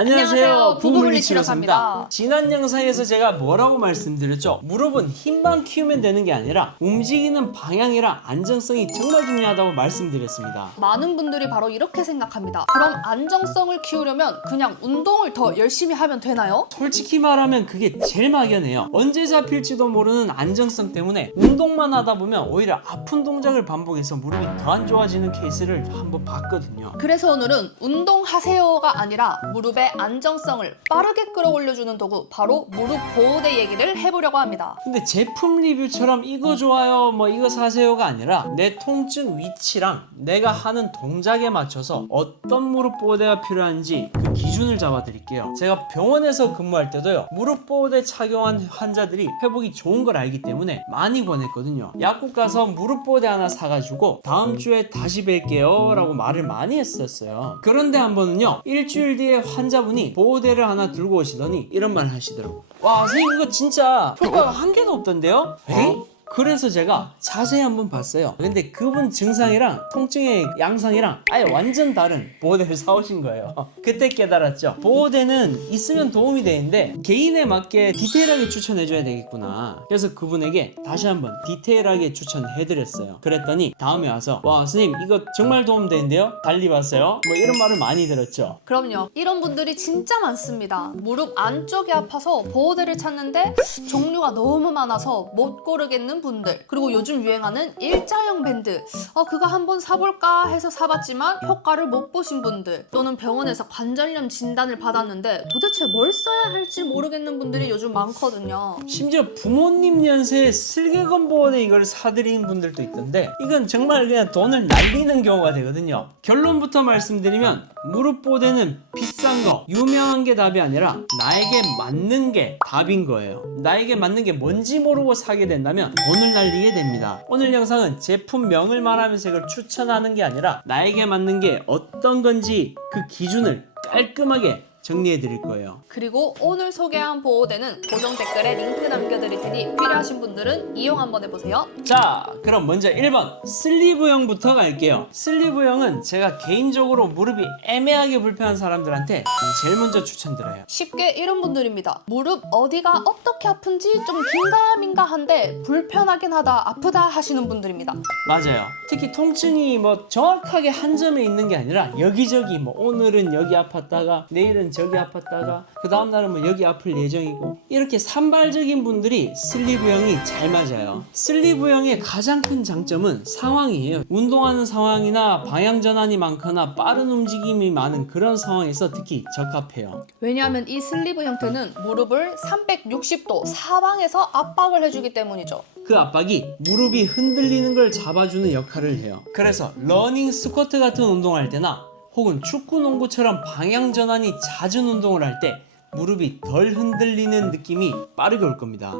안녕하세요. 부부물리치료사입니다. 지난 영상에서 제가 뭐라고 말씀드렸죠? 무릎은 힘만 키우면 되는 게 아니라 움직이는 방향이랑 안정성이 정말 중요하다고 말씀드렸습니다. 많은 분들이 바로 이렇게 생각합니다. 그럼 안정성을 키우려면 그냥 운동을 더 열심히 하면 되나요? 솔직히 말하면 그게 제일 막연해요. 언제 잡힐지도 모르는 안정성 때문에 운동만 하다 보면 오히려 아픈 동작을 반복해서 무릎이 더 안 좋아지는 케이스를 한번 봤거든요. 그래서 오늘은 운동하세요가 아니라 무릎의 안정성을 빠르게 끌어올려주는 도구, 바로 무릎 보호대 얘기를 해보려고 합니다. 근데 제품 리뷰처럼 이거 좋아요 뭐 이거 사세요가 아니라 내 통증 위치랑 내가 하는 동작에 맞춰서 어떤 무릎 보호대가 필요한지 그 기준을 잡아 드릴게요. 제가 병원에서 근무할 때도요, 무릎 보호대 착용한 환자들이 회복이 좋은 걸 알기 때문에 많이 권했거든요. 약국 가서 무릎 보호대 하나 사가지고 다음 주에 다시 뵐게요 라고 말을 많이 했었어요. 그런데 한 번은요, 일주일 뒤에 환자분이 보호대를 하나 들고 오시더니 이런 말 하시더라고요. 와 선생님 이거 진짜 효과가 한 개도 없던데요? 에이? 그래서 제가 자세히 한번 봤어요. 근데 그분 증상이랑 통증의 양상이랑 아예 완전 다른 보호대를 사오신 거예요. 그때 깨달았죠. 보호대는 있으면 도움이 되는데 개인에 맞게 디테일하게 추천해줘야 되겠구나. 그래서 그분에게 다시 한번 디테일하게 추천해드렸어요. 그랬더니 다음에 와서 와 선생님 이거 정말 도움되는데요? 달리 봤어요? 뭐 이런 말을 많이 들었죠. 그럼요. 이런 분들이 진짜 많습니다. 무릎 안쪽이 아파서 보호대를 찾는데 종류가 너무 많아서 못 고르겠는 분들, 그리고 요즘 유행하는 일자형 밴드, 그거 한번 사볼까 해서 사봤지만 효과를 못 보신 분들, 또는 병원에서 관절염 진단을 받았는데 도대체 뭘 써야 할지 모르겠는 분들이 요즘 많거든요. 심지어 부모님 연세에 슬개건 보호대 이걸 사드린 분들도 있던데 이건 정말 그냥 돈을 날리는 경우가 되거든요. 결론부터 말씀드리면 무릎 보호대는 비싼 거, 유명한 게 답이 아니라 나에게 맞는 게 답인 거예요. 나에게 맞는 게 뭔지 모르고 사게 된다면 돈을 날리게 됩니다. 오늘 영상은 제품명을 말하면서 이걸 추천하는 게 아니라 나에게 맞는 게 어떤 건지 그 기준을 깔끔하게 정리해 드릴 거예요. 그리고 오늘 소개한 보호대는 고정 댓글에 링크 남겨드릴 테니 필요하신 분들은 이용 한번 해보세요. 자, 그럼 먼저 1번 슬리브형부터 갈게요. 슬리브형은 제가 개인적으로 무릎이 애매하게 불편한 사람들한테 제일 먼저 추천드려요. 쉽게 이런 분들입니다. 무릎 어디가 어떻게 아픈지 좀 긴가민가한데 불편하긴 하다, 아프다 하시는 분들입니다. 맞아요. 특히 통증이 뭐 정확하게 한 점에 있는 게 아니라 여기저기, 뭐 오늘은 여기 아팠다가 내일은 저기 아팠다가 그 다음날은 뭐 여기 아플 예정이고, 이렇게 산발적인 분들이 슬리브형이 잘 맞아요. 슬리브형의 가장 큰 장점은 상황이에요. 운동하는 상황이나 방향 전환이 많거나 빠른 움직임이 많은 그런 상황에서 특히 적합해요. 왜냐하면 이 슬리브 형태는 무릎을 360도 사방에서 압박을 해주기 때문이죠. 그 압박이 무릎이 흔들리는 걸 잡아주는 역할을 해요. 그래서 러닝, 스쿼트 같은 운동할 때나 혹은 축구, 농구처럼 방향 전환이 잦은 운동을 할 때 무릎이 덜 흔들리는 느낌이 빠르게 올 겁니다.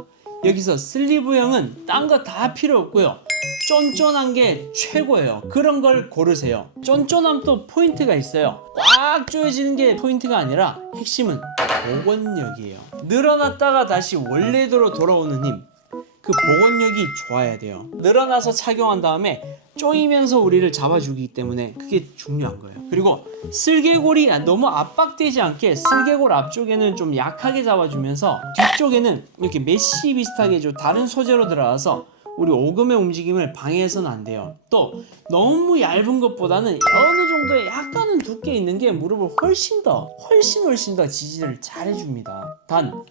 여기서 슬리브형은 딴 거 다 필요 없고요, 쫀쫀한 게 최고예요. 그런 걸 고르세요. 쫀쫀함도 포인트가 있어요. 꽉 조여지는 게 포인트가 아니라 핵심은 복원력이에요. 늘어났다가 다시 원래대로 돌아오는 힘, 그 복원력이 좋아야 돼요. 늘어나서 착용한 다음에 조이면서 우리를 잡아주기 때문에 그게 중요한 거예요. 그리고 슬개골이 너무 압박되지 않게 슬개골 앞쪽에는 좀 약하게 잡아주면서 뒤쪽에는 이렇게 메쉬 비슷하게 좀 다른 소재로 들어가서 우리 오금의 움직임을 방해해서는 안 돼요. 또 너무 얇은 것보다는 어느 정도의 약간은 두께 있는 게 무릎을 훨씬 더 지지를 잘 해줍니다. 단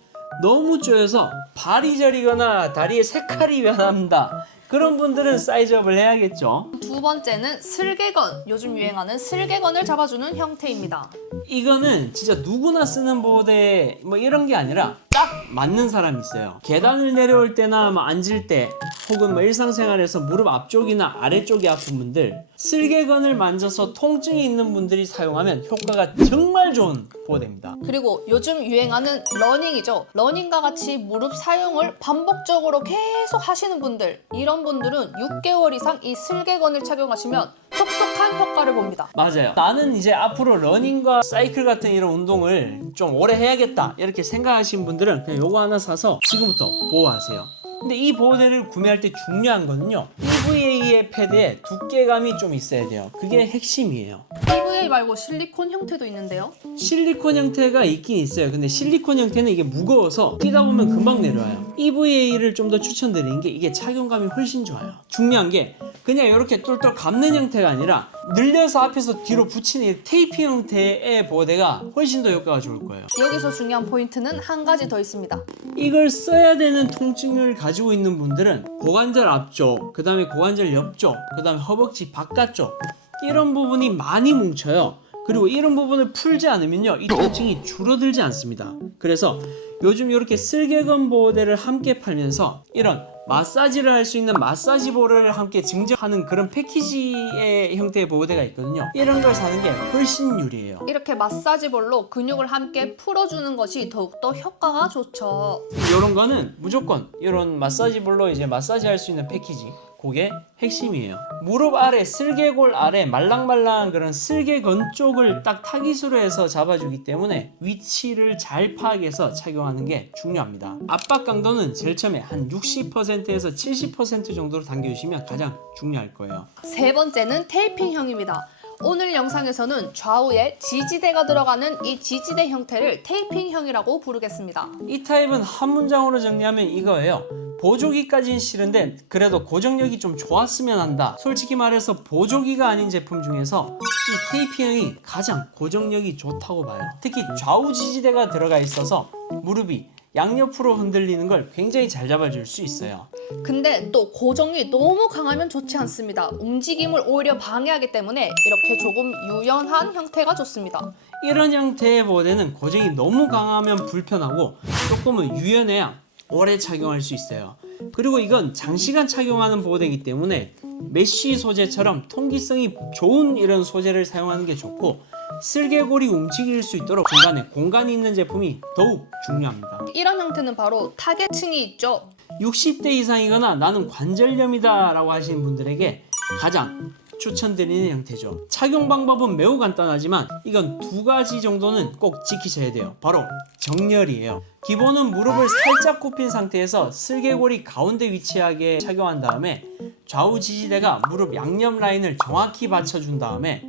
너무 쪼여서 발이 저리거나 다리의 색깔이 변합니다. 그런 분들은 사이즈업을 해야겠죠. 두 번째는 슬개건, 요즘 유행하는 슬개건을 잡아주는 형태입니다. 이거는 진짜 누구나 쓰는 보호대 뭐 이런 게 아니라 딱 맞는 사람이 있어요. 계단을 내려올 때나 뭐 앉을 때 혹은 뭐 일상생활에서 무릎 앞쪽이나 아래쪽이 아픈 분들, 슬개건을 만져서 통증이 있는 분들이 사용하면 효과가 정말 좋은 보호대입니다. 그리고 요즘 유행하는 러닝이죠. 러닝과 같이 무릎 사용을 반복적으로 계속 하시는 분들, 이런 분들은 6개월 이상 이 슬개건을 착용하시면 똑똑한 효과를 봅니다. 맞아요. 나는 이제 앞으로 러닝과 사이클 같은 이런 운동을 좀 오래 해야겠다 이렇게 생각하시는 분들은 그냥 요거 하나 사서 지금부터 보호하세요. 근데 이 보호대를 구매할 때 중요한 거는요, EVA의 패드에 두께감이 좀 있어야 돼요. 그게 핵심이에요. EVA 말고 실리콘 형태도 있는데요. 실리콘 형태가 있긴 있어요. 근데 실리콘 형태는 이게 무거워서 뛰다 보면 금방 내려와요. EVA를 좀 더 추천드리는 게 이게 착용감이 훨씬 좋아요. 중요한 게 그냥 이렇게 똘똘 감는 형태가 아니라 늘려서 앞에서 뒤로 붙이는 이 테이프 형태의 보호대가 훨씬 더 효과가 좋을 거예요. 여기서 중요한 포인트는 한 가지 더 있습니다. 이걸 써야 되는 통증을 가지고 있는 분들은 고관절 앞쪽, 그 다음에 고관절 옆쪽, 그 다음에 허벅지 바깥쪽 이런 부분이 많이 뭉쳐요. 그리고 이런 부분을 풀지 않으면요, 이 통증이 줄어들지 않습니다. 그래서 요즘 이렇게 슬개건 보호대를 함께 팔면서 이런 마사지를 할 수 있는 마사지볼을 함께 증정하는 그런 패키지의 형태의 보호대가 있거든요. 이런 걸 사는 게 훨씬 유리해요. 이렇게 마사지볼로 근육을 함께 풀어주는 것이 더욱더 효과가 좋죠. 이런 거는 무조건 이런 마사지볼로 이제 마사지 할 수 있는 패키지, 그게 핵심이에요. 무릎 아래, 슬개골 아래 말랑말랑한 그런 슬개건 쪽을 딱 타깃으로 해서 잡아주기 때문에 위치를 잘 파악해서 착용하는 게 중요합니다. 압박 강도는 제일 처음에 한 60%에서 70% 정도로 당겨주시면 가장 중요할 거예요. 세 번째는 테이핑형입니다. 오늘 영상에서는 좌우에 지지대가 들어가는 이 지지대 형태를 테이핑형이라고 부르겠습니다. 이 타입은 한 문장으로 정리하면 이거예요. 보조기까지는 싫은데 그래도 고정력이 좀 좋았으면 한다. 솔직히 말해서 보조기가 아닌 제품 중에서 이 테이핑형이 가장 고정력이 좋다고 봐요. 특히 좌우 지지대가 들어가 있어서 무릎이 양옆으로 흔들리는 걸 굉장히 잘 잡아줄 수 있어요. 근데 또 고정이 너무 강하면 좋지 않습니다. 움직임을 오히려 방해하기 때문에 이렇게 조금 유연한 형태가 좋습니다. 이런 형태의 보호대는 고정이 너무 강하면 불편하고 조금은 유연해야 오래 착용할 수 있어요. 그리고 이건 장시간 착용하는 보호대이기 때문에 메쉬 소재처럼 통기성이 좋은 이런 소재를 사용하는 게 좋고, 슬개골이 움직일 수 있도록 중간에 공간이 있는 제품이 더욱 중요합니다. 이런 형태는 바로 타겟층이 있죠. 60대 이상이거나 나는 관절염이다 라고 하시는 분들에게 가장 추천드리는 형태죠. 착용 방법은 매우 간단하지만 이건 두 가지 정도는 꼭 지키셔야 돼요. 바로 정렬이에요. 기본은 무릎을 살짝 굽힌 상태에서 슬개골이 가운데 위치하게 착용한 다음에 좌우 지지대가 무릎 양옆 라인을 정확히 받쳐준 다음에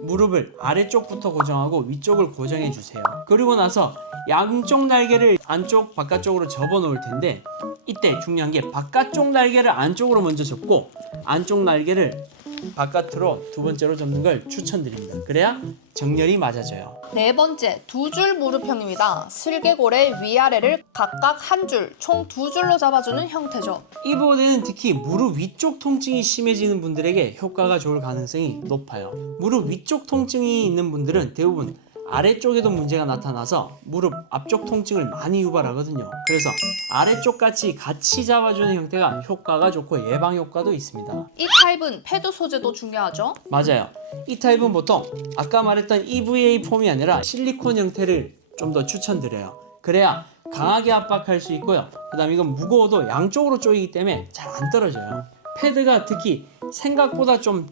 무릎을 아래쪽부터 고정하고 위쪽을 고정해 주세요. 그리고 나서 양쪽 날개를 안쪽 바깥쪽으로 접어 놓을 텐데, 이때 중요한 게 바깥쪽 날개를 안쪽으로 먼저 접고 안쪽 날개를 바깥으로 두 번째로 접는 걸 추천드립니다. 그래야 정렬이 맞아져요. 네 번째, 두 줄 무릎형입니다. 슬개골의 위아래를 각각 한 줄, 총 두 줄로 잡아주는 형태죠. 이 보호대는 특히 무릎 위쪽 통증이 심해지는 분들에게 효과가 좋을 가능성이 높아요. 무릎 위쪽 통증이 있는 분들은 대부분 아래쪽에도 문제가 나타나서 무릎 앞쪽 통증을 많이 유발하거든요. 그래서 아래쪽 같이 잡아주는 형태가 효과가 좋고 예방 효과도 있습니다. 이 타입은 패드 소재도 중요하죠. 맞아요. 이 타입은 보통 아까 말했던 EVA 폼이 아니라 실리콘 형태를 좀 더 추천드려요. 그래야 강하게 압박할 수 있고요. 그 다음 이건 무거워도 양쪽으로 조이기 때문에 잘 안 떨어져요. 패드가 특히 생각보다 좀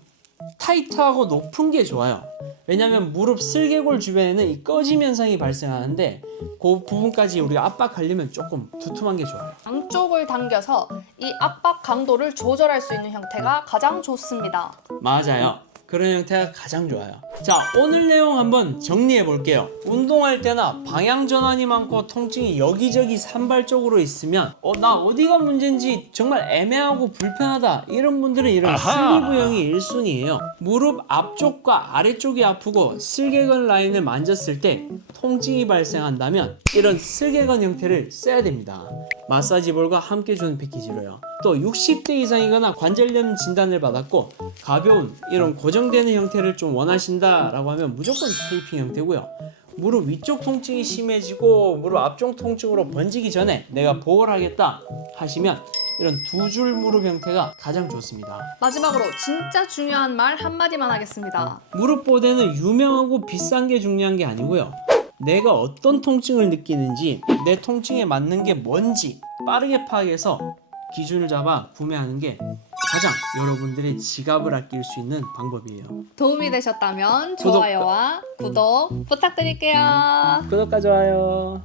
타이트하고 높은 게 좋아요. 왜냐하면 무릎 슬개골 주변에는 이 꺼짐 현상이 발생하는데 그 부분까지 우리가 압박하려면 조금 두툼한 게 좋아요. 양쪽을 당겨서 이 압박 강도를 조절할 수 있는 형태가 가장 좋습니다. 맞아요. 그런 형태가 가장 좋아요. 자, 오늘 내용 한번 정리해 볼게요. 운동할 때나 방향 전환이 많고 통증이 여기저기 산발적으로 있으면 나 어디가 문제인지 정말 애매하고 불편하다, 이런 분들은 이런 슬리브형이 1순위예요. 무릎 앞쪽과 아래쪽이 아프고 슬개건 라인을 만졌을 때 통증이 발생한다면 이런 슬개건 형태를 써야 됩니다. 마사지볼과 함께 주는 패키지로요. 또 60대 이상이거나 관절염 진단을 받았고 가벼운 이런 고정되는 형태를 좀 원하신다라고 하면 무조건 테이핑 형태고요. 무릎 위쪽 통증이 심해지고 무릎 앞쪽 통증으로 번지기 전에 내가 보호를 하겠다 하시면 이런 두 줄 무릎 형태가 가장 좋습니다. 마지막으로 진짜 중요한 말 한마디만 하겠습니다. 무릎 보호대는 유명하고 비싼 게 중요한 게 아니고요. 내가 어떤 통증을 느끼는지, 내 통증에 맞는 게 뭔지 빠르게 파악해서 기준을 잡아 구매하는 게 가장 여러분들의 지갑을 아낄 수 있는 방법이에요. 도움이 되셨다면 좋아요와 구독 부탁드릴게요. 구독과 좋아요.